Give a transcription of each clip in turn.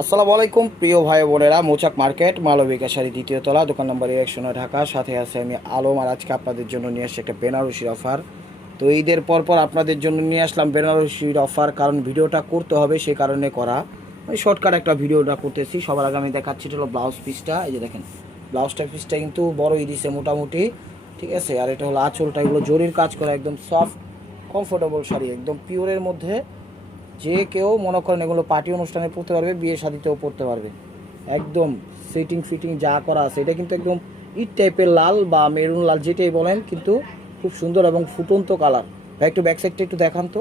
আসসালামু আলাইকুম প্রিয় ভাই বোনেরা, মৌচাক মার্কেট মালবিকা শাড়ি দ্বিতীয় তলা, দোকান নম্বর 109 ঢাকা। সাথে আছে আমি আলম। আর আজকে আপনাদের জন্য নিয়ে আসছি একটা বেনারসির অফার। তো ঈদের পর আপনাদের জন্য নিয়ে আসলাম বেনারসির অফার, কারণ ভিডিওটা করতে হবে সেই কারণে করা। আমি শর্টকাট একটা ভিডিওটা করতেছি। সবার আগে আমি দেখাচ্ছি, এটা হলো ব্লাউজ পিসটা। এই যে দেখেন, ব্লাউজটা পিসটা কিন্তু বড়ই দিছে মোটামুটি, ঠিক আছে। আর এটা হলো আঁচলটা, এগুলো জরির কাজ করা, একদম সফট কমফোর্টেবল শাড়ি, একদম পিওরের মধ্যে। যে কেউ মনে করেন এগুলো পার্টি অনুষ্ঠানে পরতে পারবে, বিয়ে শাদিতেও পরতে পারবে। একদম সিটিং ফিটিং যা করা আছে, এটা কিন্তু একদম ইট টাইপের লাল বা মেরুন লাল যেটাই বলেন, কিন্তু খুব সুন্দর এবং ফুটন্ত কালার। ভাই একটু ব্যাক সাইডটা একটু দেখান তো।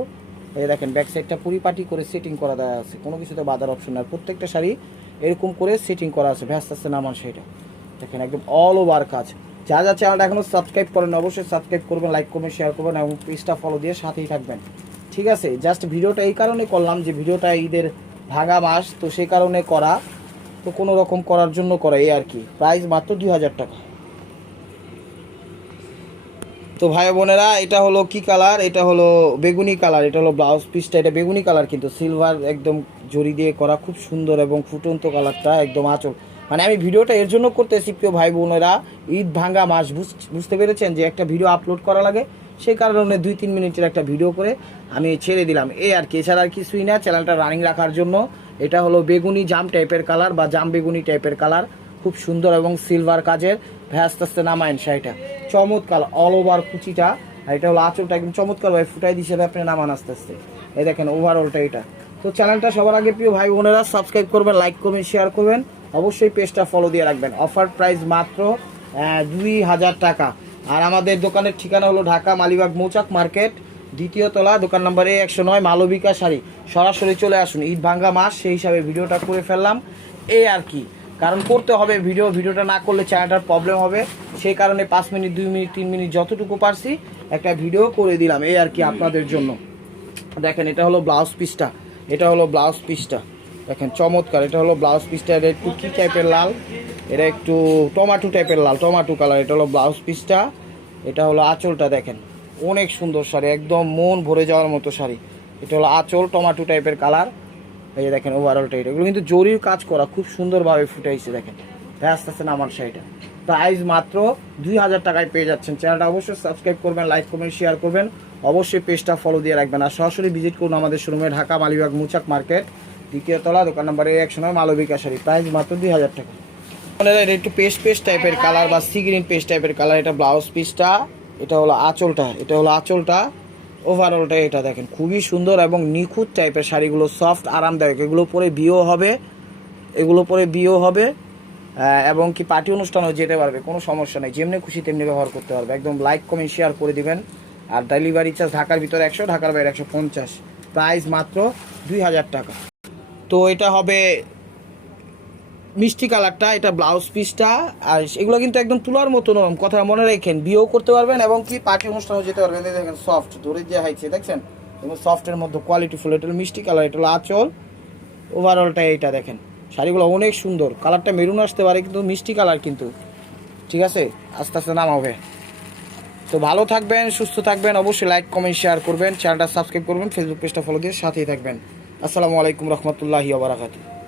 এই দেখেন, ব্যাক সাইডটা পরিপাটি করে সেটিং করা দেওয়া আছে, কোনো কিছুতে বাধার অপশন নাই। প্রত্যেকটা শাড়ি এরকম করে সেটিং করা আছে। ভ্যাস্ত আসছে নামান সেটা দেখেন, একদম অল ওভার কাজ। যা যা চ্যানেলটা এখনও সাবস্ক্রাইব করেন অবশ্যই সাবস্ক্রাইব করবেন, লাইক করবেন, শেয়ার করবেন এবং পেজটা ফলো দিয়ে সাথেই থাকবেন, ঠিক আছে। জাস্ট ভিডিওটা এই কারণে করলাম যে ভিডিওটা ঈদের ভাঙা মাস, তো সেই কারণে করা, তো কোনো রকম করার জন্য করা, এই আর কি। প্রাইস মাত্র 2000 টাকা। তো ভাই বোনেরা, এটা হলো কি কালার? এটা হলো বেগুনি কালার। এটা হলো ব্লাউজ পিসটা, এটা বেগুনি কালার কিন্তু সিলভার একদম জরি দিয়ে করা, খুব সুন্দর এবং ফুটন্ত কালারটা একদম আঁচল। মানে আমি ভিডিওটা এর জন্য করতেছি প্রিয় ভাই বোনেরা, ঈদ ভাঙ্গা মাস, বুঝতে পেরেছেন যে একটা ভিডিও আপলোড করা লাগে, সেই কারণে 2-3 মিনিটের একটা ভিডিও করে আমি ছেড়ে দিলাম, এই আর কি। এছাড়া আর কিছুই না, চ্যানেলটা রানিং রাখার জন্য। এটা হলো বেগুনি জাম টাইপের কালার বা জাম বেগুনি টাইপের কালার, খুব সুন্দর এবং সিলভার কাজের। ভাই আস্তে আস্তে নামাইন শাড়িটা, চমৎকার অল ওভার কুচিটা। আর এটা হলো আঁচলটা, একদম চমৎকার ভাই ফুটাই দিছে আপনি নামান আস্তে আস্তে। এই দেখেন ওভারঅলটা এটা। তো চ্যানেলটা সবার আগে প্রিয় ভাই বোনেরা সাবস্ক্রাইব করবেন, লাইক করবেন, শেয়ার করবেন, অবশ্যই পেজটা ফলো দিয়ে রাখবেন। অফার প্রাইস মাত্র 2000 টাকা। আর আমাদের দোকানের ঠিকানা হলো ঢাকা মালিবাগ মৌচাক মার্কেট দ্বিতীয় তলা, দোকান নম্বরে 109 মালবিকা শাড়ি। সরাসরি চলে আসুন, ঈদ ভাঙ্গা মাস সেই হিসাবে ভিডিওটা করে ফেললাম, এই আর কি। কারণ করতে হবে ভিডিওটা না করলে চ্যানেলটার প্রবলেম হবে, সেই কারণে 5 মিনিট 2 মিনিট 3 মিনিট যতটুকু পারছি একটা ভিডিও করে দিলাম, এই আর কি আপনাদের জন্য। দেখেন, এটা হলো ব্লাউজ পিসটা, এটা হলো ব্লাউজ পিসটা দেখেন চমৎকার। এটা হলো ব্লাউজ পিসটা, এটা একটু কী টাইপের লাল, এটা একটু টমাটো টাইপের লাল, টমাটো কালার। এটা হলো ব্লাউজ পিসটা, এটা হলো আঁচলটা। দেখেন অনেক সুন্দর শাড়ি, একদম মন ভরে যাওয়ার মতো শাড়ি। এটা হলো আঁচল, টমাটো টাইপের কালার। এই যে দেখেন ওভারঅলটা, এগুলো কিন্তু জরির কাজ করা, খুব সুন্দরভাবে ফুটাইছে। দেখেন আস্তে আস্তে নামার শাড়িটা। প্রাইস মাত্র 2000 টাকায় পেয়ে যাচ্ছেন। চ্যানেলটা অবশ্যই সাবস্ক্রাইব করবেন, লাইক করবেন, শেয়ার করবেন, অবশ্যই পেজটা ফলো দিয়ে রাখবেন। আর সরাসরি ভিজিট করুন আমাদের শোরুমে, ঢাকা মালিবাগ মৌচাক মার্কেট দ্বিতীয় তলা, দোকান নম্বর 109 মালবিকা শাড়ি। প্রাইস মাত্র 2000 টাকা। এটা একটু পেস্ট টাইপের কালার বা সি গ্রিন পেস্ট টাইপের কালার। এটা ব্লাউজ পিসটা, এটা হলো আঁচলটা, এটা হলো আঁচলটা, ওভারঅলটা। এটা দেখেন খুবই সুন্দর এবং নিখুঁত টাইপের শাড়িগুলো, সফট আরামদায়ক। এগুলো পরে বিয়েও হবে, এগুলো পরে বিয়েও হবে এবং কি পার্টি অনুষ্ঠানেও যেতে পারবে, কোনো সমস্যা নেই। যেমনি খুশি তেমনি ব্যবহার করতে পারবে। একদম লাইক কমেন্ট শেয়ার করে দিবেন। আর ডেলিভারি চার্জ ঢাকার ভিতরে 100, ঢাকার বাইরে 150। প্রাইস মাত্র 2000 টাকা। তো এটা হবে মিষ্টি কালারটা, এটা ব্লাউজ পিসটা। আর এগুলো কিন্তু একদম তুলার মতো নরম, কথা মনে রাখেন। বিয়েও করতে পারবেন এবং কি পার্টি অনুষ্ঠানেও যেতে পারবেন। দেখেন সফট ধরে যে হাইছে, দেখছেন এবং সফটের মধ্যে কোয়ালিটি ফুল। এটা মিষ্টি কালার, এটা হলো আঁচল, ওভারঅলটা এইটা। দেখেন শাড়িগুলো অনেক সুন্দর, কালারটা মেরুন আসতে পারে কিন্তু মিষ্টি কালার কিন্তু, ঠিক আছে। আস্তে আস্তে নাম হবে। তো ভালো থাকবেন, সুস্থ থাকবেন, অবশ্যই লাইক কমেন্ট শেয়ার করবেন, চ্যানেলটা সাবস্ক্রাইব করবেন, ফেসবুক পেজটা ফলো দিয়ে সাথেই থাকবেন। আসসালামু আলাইকুম রহমতুল্লাহি ওয়া বারাকাতুহু।